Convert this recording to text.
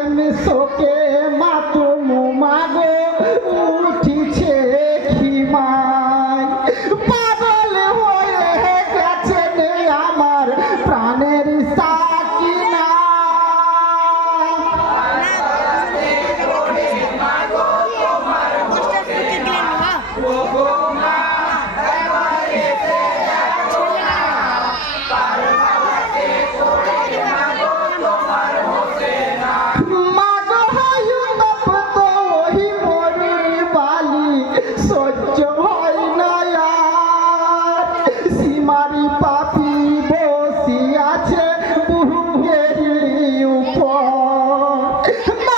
me so okay. my